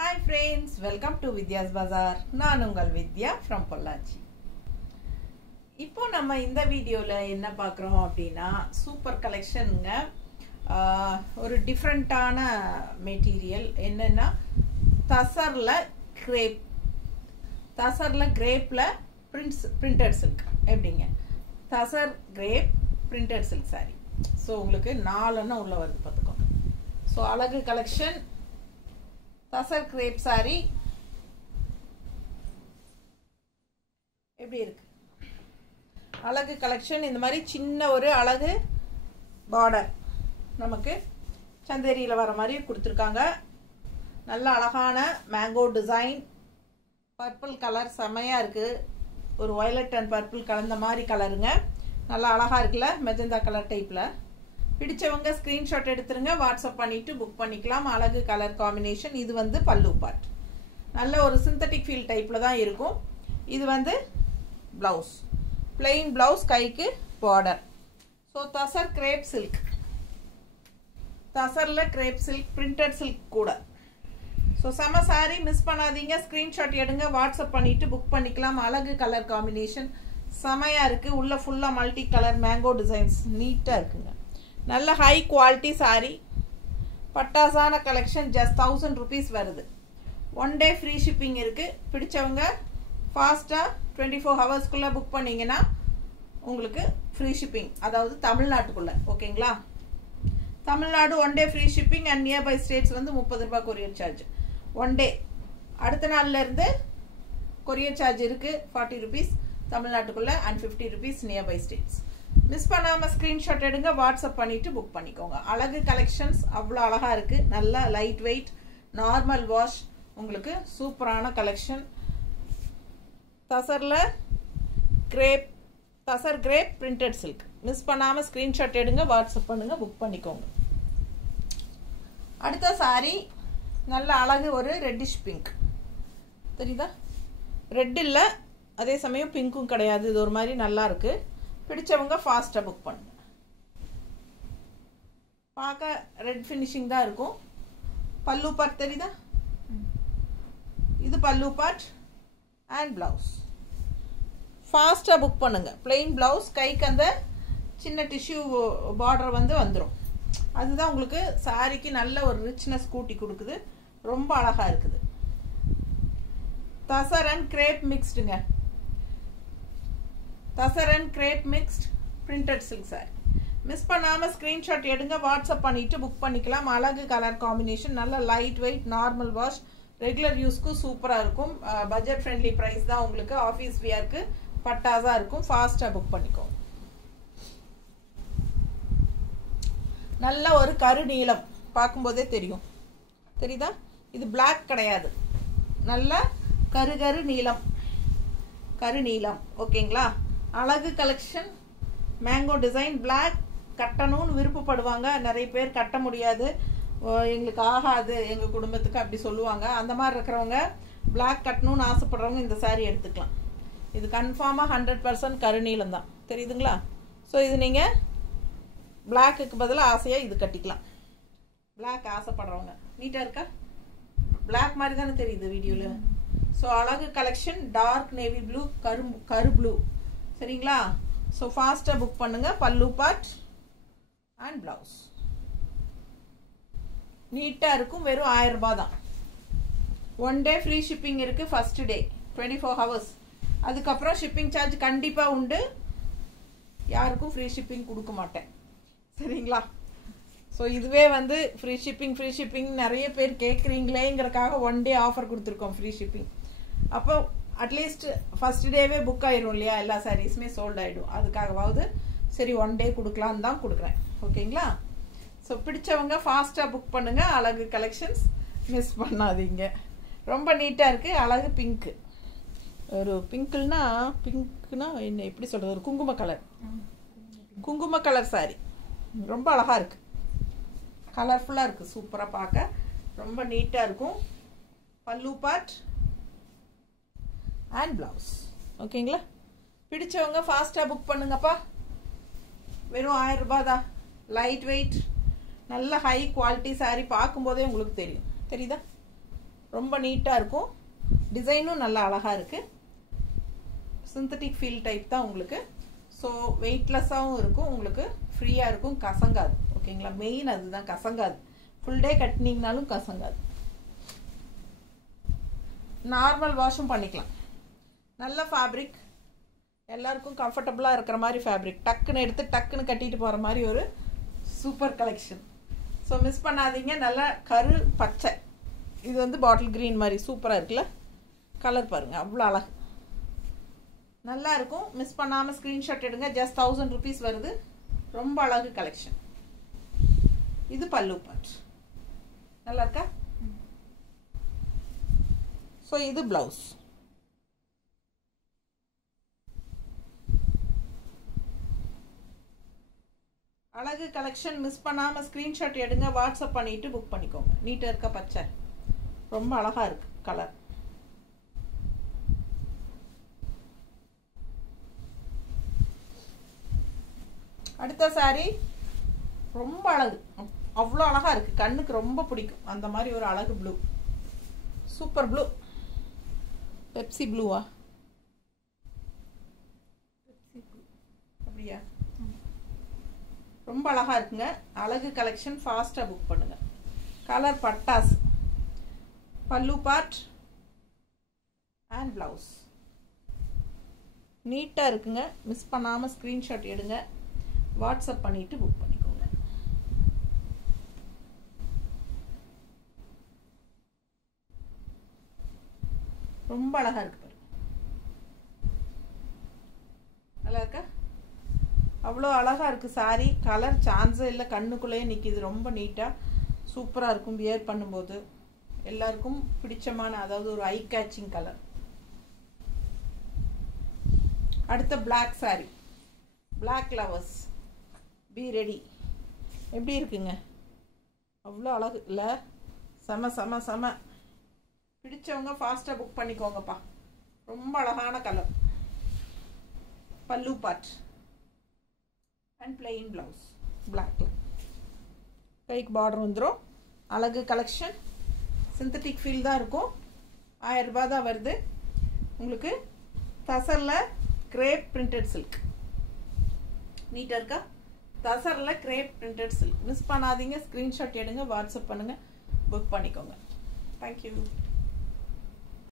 Hi friends, welcome to Vidya's Bazaar. நான் உங்கள் வித்யா from Pollachi. இப்போ நம்ம இந்த வீடியோல என்ன பார்க்குறோம் அப்படின்னா சூப்பர் கலெக்ஷனுங்க. ஒரு டிஃப்ரெண்டான மெட்டீரியல் என்னன்னா தசர்ல கிரேப்ல பிரிண்டட் சில்க் எப்படிங்க tussar crepe printed silk sari. So உங்களுக்கு 4 உள்ள வருது பார்த்துக்கோங்க. ஸோ அழகு கலெக்ஷன் தசர் கிரேப் சாரி எப்படி இருக்கு அழகு கலெக்ஷன். இந்த மாதிரி சின்ன ஒரு அழகு பார்டர் நமக்கு சந்தேரியில் வர மாதிரி கொடுத்துருக்காங்க. நல்ல அழகான மேங்கோ டிசைன், பர்பிள் கலர் செமையாக இருக்குது. ஒரு வயலட் அண்ட் பர்பிள் கலந்த மாதிரி கலருங்க. நல்லா அழகாக இருக்குல்ல, மெஜந்தா கலர் டைப்பில். பிடிச்சவங்க ஸ்க்ரீன்ஷாட் எடுத்துருங்க, வாட்ஸ்அப் பண்ணிவிட்டு புக் பண்ணிக்கலாம். அழகு கலர் காம்பினேஷன். இது வந்து பல்லு பார்ட், நல்ல ஒரு சிந்தட்டிக் ஃபீல் டைப்பில் தான் இருக்கும். இது வந்து ப்ளவுஸ், பிளெயின் ப்ளவுஸ், கைக்கு border. So tussar crepe silk, தசரில் கிரேப் சில்க் பிரிண்டட் சில்க் கூட. ஸோ செம சாரி, மிஸ் பண்ணாதீங்க. ஸ்க்ரீன்ஷாட் எடுங்க, வாட்ஸ்அப் பண்ணிவிட்டு புக் பண்ணிக்கலாம். அழகு கலர் காம்பினேஷன் செமையாக இருக்குது. உள்ள ஃபுல்லாக மல்டி கலர் மேங்கோ டிசைன்ஸ் நீட்டாக இருக்குங்க. நல்ல ஹை குவாலிட்டி சாரி, பட்டாசான கலெக்ஷன். ஜஸ்ட் 1000 rupees வருது. 1 day ஃப்ரீ ஷிப்பிங் இருக்குது. பிடிச்சவங்க ஃபாஸ்ட்டாக 24 hours புக் பண்ணிங்கன்னா உங்களுக்கு ஃப்ரீ ஷிப்பிங், அதாவது தமிழ்நாட்டுக்குள்ளே. ஓகேங்களா? Tamil Nadu 1 day free shipping and nearby states வந்து 30 ரூபாய் கொரியர் சார்ஜ் 1 day. அடுத்த நாள்லேருந்து கொரியர் சார்ஜ் இருக்குது 40 rupees தமிழ்நாட்டுக்குள்ளே and 50 rupees nearby states. Miss பண்ணாமல் ஸ்க்ரீன்ஷாட் எடுங்க, வாட்ஸ்அப் பண்ணிவிட்டு புக் பண்ணிக்கோங்க. அழகு கலெக்ஷன்ஸ் அவ்வளோ அழகாக இருக்குது. நல்லா லைட் வெயிட், நார்மல் வாஷ், உங்களுக்கு சூப்பரான collection. Tussar crepe printed silk. Miss பண்ணாமல் ஸ்க்ரீன்ஷாட் எடுங்க, வாட்ஸ்அப் பண்ணுங்க, புக் பண்ணிக்கோங்க. அடுத்த சாரி நல்ல அழகு ஒரு ரெட்டிஷ் பிங்க். தெரியுதா? ரெட் இல்லை, அதே சமயம் பிங்க்கும் கிடையாது. இது ஒரு மாதிரி நல்லா இருக்கு. பிடிச்சவங்க ஃபாஸ்ட்டாக புக் பண்ணுங்க. பார்க்க ரெட் ஃபினிஷிங் தான் இருக்கும். பல்லு பார்ட் தெரியுதா? இது பல்லு பார்ட் அண்ட் ப்ளவுஸ். ஃபாஸ்ட்டாக புக் பண்ணுங்க. பிளெயின் ப்ளவுஸ், கைக்கு அந்த சின்ன டிஷ்யூ பார்டர் வந்து வந்துடும். அதுதான் உங்களுக்கு சாரிக்கு நல்ல ஒரு ரிச்னஸ் கூட்டி கொடுக்குது. ரொம்ப அழகாக இருக்குது. தசர் அண்ட் கிரேப் மிக்ஸ்டுங்க. Tussar and crepe mixed printed silk sari. Miss பண்ணாமல் ஸ்க்ரீன்ஷாட் எடுங்க, வாட்ஸ்அப் பண்ணிவிட்டு புக் பண்ணிக்கலாம். அழகு கலர் காம்பினேஷன், நல்ல light weight, normal wash, regular யூஸ்க்கு சூப்பராக இருக்கும். பட்ஜெட் ஃப்ரெண்ட்லி ப்ரைஸ் தான் உங்களுக்கு. ஆஃபீஸ் வியருக்கு பட்டாஸாக இருக்கும். ஃபாஸ்ட்டாக புக் பண்ணிக்கோங்க. நல்ல ஒரு கரு நீளம், பார்க்கும்போதே தெரியும். தெரியுதா? இது பிளாக் கிடையாது, நல்ல கரு நீளம், கரு நீளம். ஓகேங்களா? அழகு கலெக்ஷன், மேங்கோ டிசைன். பிளாக் கட்டணும்னு விருப்பப்படுவாங்க நிறைய பேர், கட்ட முடியாது, எங்களுக்கு ஆகாது எங்கள் குடும்பத்துக்கு அப்படி சொல்லுவாங்க. அந்த மாதிரி இருக்கிறவங்க, பிளாக் கட்டணும்னு ஆசைப்படுறவங்க இந்த சாரீ எடுத்துக்கலாம். இது கன்ஃபார்மாக 100% கருநீளம் தான். தெரியுதுங்களா? ஸோ இது நீங்கள் பிளாக்குக்கு பதிலாக ஆசையாக இது கட்டிக்கலாம். பிளாக் ஆசைப்படுறவங்க. நீட்டாக இருக்கா? பிளாக் மாதிரி தானே தெரியுது வீடியோவில். ஸோ அழகு கலெக்ஷன், டார்க் நேவி ப்ளூ, கரு ப்ளூ. சரிங்களா? ஸோ ஃபாஸ்ட்டாக புக் பண்ணுங்க. பல்லு பார்ட் அண்ட் ப்ளவுஸ் நீட்டாக இருக்கும். வெறும் 1000 ரூபாய் தான். 1 day ஃப்ரீ ஷிப்பிங் இருக்குது. First day 24 hours. அதுக்கப்புறம் ஷிப்பிங் சார்ஜ் கண்டிப்பாக உண்டு. யாருக்கும் ஃப்ரீ ஷிப்பிங் கொடுக்க மாட்டேன். சரிங்களா? ஸோ இதுவே வந்து ஃப்ரீ ஷிப்பிங் நிறைய பேர் கேட்குறீங்களேங்கிறக்காக 1 day ஆஃபர் கொடுத்துருக்கோம் ஃப்ரீ ஷிப்பிங். அப்போ அட்லீஸ்ட் ஃபர்ஸ்ட் டேவே புக் ஆயிரும் இல்லையா? எல்லா சாரீஸுமே சோல்ட் ஆகிடும். அதுக்காகவாவது சரி 1 day கொடுக்கலான்னு தான் கொடுக்குறேன். ஓகேங்களா? ஸோ பிடிச்சவங்க ஃபாஸ்ட்டாக புக் பண்ணுங்கள். அழகு கலெக்ஷன்ஸ் மிஸ் பண்ணாதீங்க. ரொம்ப நீட்டாக இருக்குது. அழகு பிங்க்கு, ஒரு பிங்க்குன்னா என்ன எப்படி சொல்கிறது, ஒரு குங்கும கலர் சாரி. ரொம்ப அழகாக இருக்குது, கலர்ஃபுல்லாக இருக்குது, சூப்பராக பார்க்க ரொம்ப நீட்டாக இருக்கும். பல்லு பார்ட் அண்ட் ப்ளவுஸ். ஓகேங்களா? பிடிச்சவங்க ஃபாஸ்ட்டாக புக் பண்ணுங்கப்பா. வெறும் 1000 ரூபாய் தான். லைட் வெயிட், நல்ல ஹை குவாலிட்டி சாரி. பார்க்கும்போதே உங்களுக்கு தெரியும். தெரியுதா? ரொம்ப நீட்டாக இருக்கும். டிசைனும் நல்லா அழகாக இருக்குது. சிந்தட்டிக் ஃபீல் டைப் தான் உங்களுக்கு. ஸோ வெயிட்லெஸ்ஸாகவும் இருக்கும், உங்களுக்கு ஃப்ரீயாக இருக்கும், கசங்காது. ஓகேங்களா, மெயின் அதுதான், கசங்காது. Full day கட்டினீங்கனாலும் கசங்காது. நார்மல் வாஷும் பண்ணிக்கலாம். நல்ல ஃபேப்ரிக், எல்லாருக்கும் கம்ஃபர்டபுளாக இருக்கிற மாதிரி ஃபேப்ரிக். டக்குன்னு எடுத்து டக்குன்னு கட்டிட்டு போகிற மாதிரி ஒரு சூப்பர் கலெக்ஷன். ஸோ மிஸ் பண்ணாதீங்க. நல்லா கரு பச்சை, இது வந்து பாட்டில் க்ரீன் மாதிரி சூப்பராக இருக்குல்ல, கலர் பாருங்கள், அவ்வளோ அழகு, நல்லா இருக்கும். மிஸ் பண்ணாமல் ஸ்க்ரீன்ஷாட் எடுங்க. ஜஸ்ட் 1000 rupees வருது. ரொம்ப அழகு கலெக்ஷன். இது பல்லு பார்ட், நல்லா இருக்கா? ஸோ இது பிளவுஸ். அழகு கலெக்ஷன். மிஸ் பண்ணாமல் ஸ்க்ரீன்ஷாட் எடுங்க, வாட்ஸ்அப் பண்ணிவிட்டு புக் பண்ணிக்கோங்க. நீட்டாக இருக்க பச்சை, ரொம்ப அழகாக இருக்குது கலர். அடுத்த சாரி ரொம்ப அழகு, அவ்வளோ அழகாக இருக்குது, கண்ணுக்கு ரொம்ப பிடிக்கும். அந்த மாதிரி ஒரு அழகு ப்ளூ, சூப்பர் ப்ளூ. பெப்சி ப்ளூவா? அப்படியா? ரொம்ப அழகாக இருக்குங்க. அழகு கலெக்ஷன். ஃபாஸ்ட்டாக புக் பண்ணுங்கள். கலர் பட்டாஸ். பல்லு பார்ட் அண்ட் ப்ளவுஸ் நீட்டாக இருக்குங்க. மிஸ் பண்ணாமல் ஸ்க்ரீன்ஷாட் எடுங்க, வாட்ஸ்அப் பண்ணிவிட்டு புக் பண்ணிக்கோங்க. ரொம்ப அழகாக இருக்கு பாருங்க, நல்லா இருக்கா? அவ்வளோ அழகாக இருக்குது சாரி. கலர் சான்ஸே இல்லை, கண்ணுக்குள்ளேயே நிற்கிது. ரொம்ப நீட்டாக சூப்பராக இருக்கும். வியர் பண்ணும்போது எல்லாருக்கும் பிடிச்சமான, அதாவது ஒரு ஐ கேச்சிங் கலர். அடுத்த black sorry, black lovers, be ready. எப்படி இருக்குங்க? அவ்வளோ அழகு இல்லை? செம செம செம. பிடிச்சவங்க ஃபாஸ்ட்டாக புக் பண்ணிக்கோங்கப்பா. ரொம்ப அழகான கலர். பல்லு பார்ட் அண்ட் பிளெயின் ப்ளவுஸ் பிளாக்ல. கைக்கு பார்டர் வந்துடும். அழகு கலெக்ஷன். சிந்தட்டிக் ஃபீல் தான் இருக்கும். 1000 ரூபாய் தான் வருது உங்களுக்கு. தசரில் கிரேப் பிரிண்டட் சில்க். நீட்டாக இருக்கா? தசரில் கிரேப் பிரிண்டட் சில்க். மிஸ் பண்ணாதீங்க. ஸ்க்ரீன்ஷாட் எடுங்க, வாட்ஸ்அப் பண்ணுங்கள், புக் பண்ணிக்கோங்க. தேங்க்யூ.